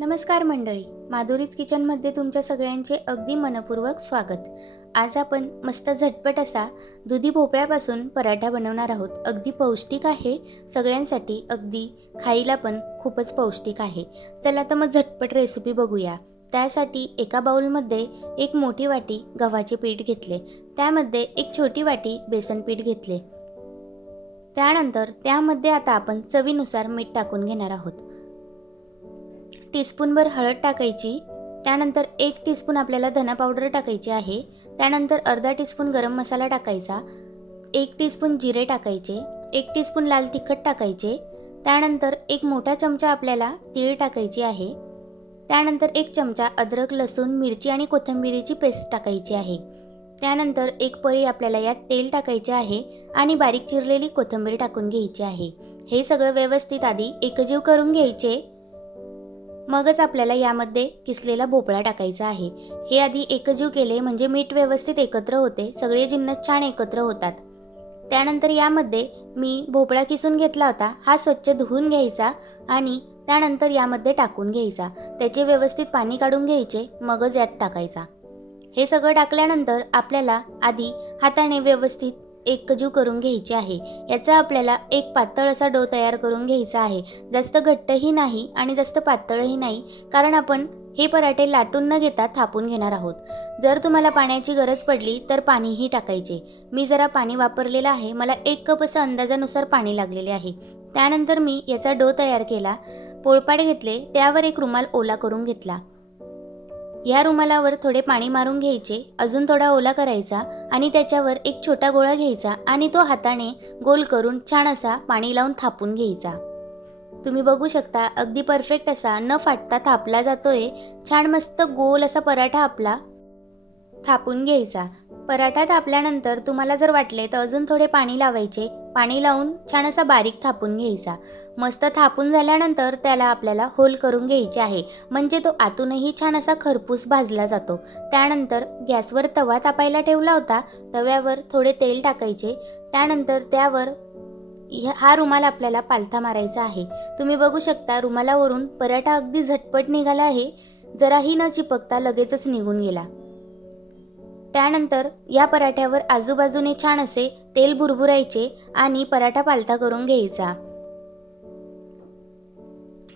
नमस्कार मंडळी माधुरीज किचनमध्ये तुमच्या सगळ्यांचे अगदी मनपूर्वक स्वागत. आज आपण मस्त झटपट असा दुधी भोपळ्यापासून पराठा बनवणार आहोत. अगदी पौष्टिक आहे सगळ्यांसाठी अगदी खायला पण खूपच पौष्टिक आहे. चला तर मग झटपट रेसिपी बघूया. त्यासाठी एका बाउलमध्ये एक मोठी वाटी गव्हाचे पीठ घेतले. त्यामध्ये एक छोटी वाटी बेसन पीठ घेतले. त्यानंतर त्यामध्ये आता आपण चवीनुसार मीठ टाकून घेणार आहोत. टीस्पूनभर हळद टाकायची त्यानंतर एक टीस्पून आपल्याला धना पावडर टाकायची आहे त्यानंतर अर्धा टीस्पून गरम मसाला टाकायचा एक टीस्पून जिरे टाकायचे एक टीस्पून लाल तिखट टाकायचे त्यानंतर एक मोठा चमचा आपल्याला तीळ टाकायची आहे त्यानंतर एक चमचा अद्रक लसूण मिरची आणि कोथिंबिरीची पेस्ट टाकायची आहे त्यानंतर एक पळी आपल्याला यात तेल टाकायचे आहे आणि बारीक चिरलेली कोथिंबीर टाकून घ्यायची आहे. हे सगळं व्यवस्थित आधी एकजीव करून घ्यायचे. मगच आपल्याला यामध्ये किसलेला भोपळा टाकायचा आहे. हे आधी एकजीव केले म्हणजे मीठ व्यवस्थित एकत्र होते सगळे जिन्नस छान एकत्र होतात. त्यानंतर यामध्ये मी भोपळा किसून घेतला होता हा स्वच्छ धुवून घ्यायचा आणि त्यानंतर यामध्ये टाकून घ्यायचा. त्याचे व्यवस्थित पाणी काढून घ्यायचे मगच यात टाकायचा. हे सगळं टाकल्यानंतर आपल्याला आधी हाताने व्यवस्थित एकजीव करून घ्यायची आहे. याचा आपल्याला एक पातळ असा डो तयार करून घ्यायचा आहे. जास्त घट्टही नाही आणि जास्त पातळही नाही कारण आपण हे पराठे लाटून न घेता थापून घेणार आहोत. जर तुम्हाला पाण्याची गरज पडली तर पाणीही टाकायचे. मी जरा पाणी वापरलेलं आहे. मला एक कप असं अंदाजानुसार पाणी लागलेले आहे. त्यानंतर मी याचा डो तयार केला पोळपाट घेतले त्यावर एक रुमाल ओला करून घेतला. या रुमालावर थोडे पाणी मारून घ्यायचे अजून थोडा ओला करायचा आणि त्याच्यावर एक छोटा गोळा घ्यायचा आणि तो हाताने गोल करून छान असा पाणी लावून थापून घ्यायचा. तुम्ही बघू शकता अगदी परफेक्ट असा न फाटता थापला जातोय. छान मस्त गोल असा पराठा आपला थापून घ्यायचा. पराठा थापल्यानंतर तुम्हाला जर वाटले तर अजून थोडे पाणी लावायचे. पाणी लावून छान असा बारीक थापून घ्यायचा. मस्त थापून झाल्यानंतर त्याला आपल्याला होल करून घ्यायचे आहे. म्हणजे तो आतूनही छान असा खरपूस भाजला जातो. त्यानंतर गॅसवर तवा तापायला ठेवला होता. तव्यावर थोडे तेल टाकायचे. त्यानंतर त्यावर ह्या- हा रुमाल आपल्याला पालथा मारायचा आहे. तुम्ही बघू शकता रुमालावरून पराठा अगदी झटपट निघाला आहे. जराही न चिपकता लगेचच निघून गेला. त्यानंतर या पराठ्यावर आजूबाजूने छान असे तेल भुरभुरायचे आणि पराठा पालथा करून घ्यायचा.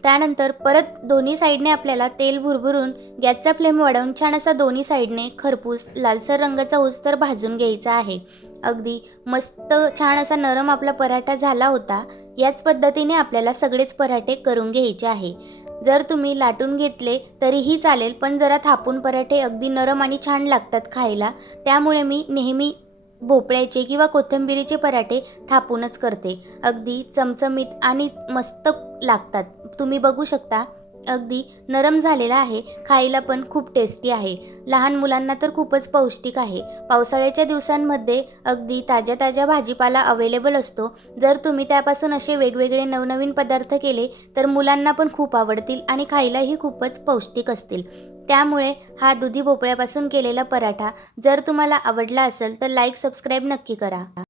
त्यानंतर परत दोन्ही साईडने आपल्याला तेल भुरभुरून गॅसचा फ्लेम वाढवून छान असा दोन्ही साईडने खरपूस लालसर रंगाचा ऊस तर भाजून घ्यायचा आहे. अगदी मस्त छान असा नरम आपला पराठा झाला होता. याच पद्धतीने आपल्याला सगळेच पराठे करून घ्यायचे आहे. जर तुम्ही लाटून घेतले तरीही चालेल पण जरा थापून पराठे अगदी नरम आणि छान लागतात खायला. त्यामुळे मी नेहमी भोपळ्याचे किंवा कोथिंबिरीचे पराठे थापूनच करते. अगदी चमचमीत आणि मस्त लागतात. तुम्ही बघू शकता. अगदी नरम झालेला आहे खायला पण खूप टेस्टी आहे. लहान मुलांना तर खूपच पौष्टिक आहे. पावसाळ्याच्या दिवसांमध्ये अगदी ताज्या ताज्या भाजीपाला अवेलेबल असतो. जर तुम्ही त्यापासून असे वेगवेगळे नवनवीन पदार्थ केले तर मुलांना पण खूप आवडतील आणि खायलाही खूपच पौष्टिक असतील. त्यामुळे हा दुधी भोपळ्यापासून केलेला पराठा जर तुम्हाला आवडला असेल तर लाईक सबस्क्राईब नक्की करा.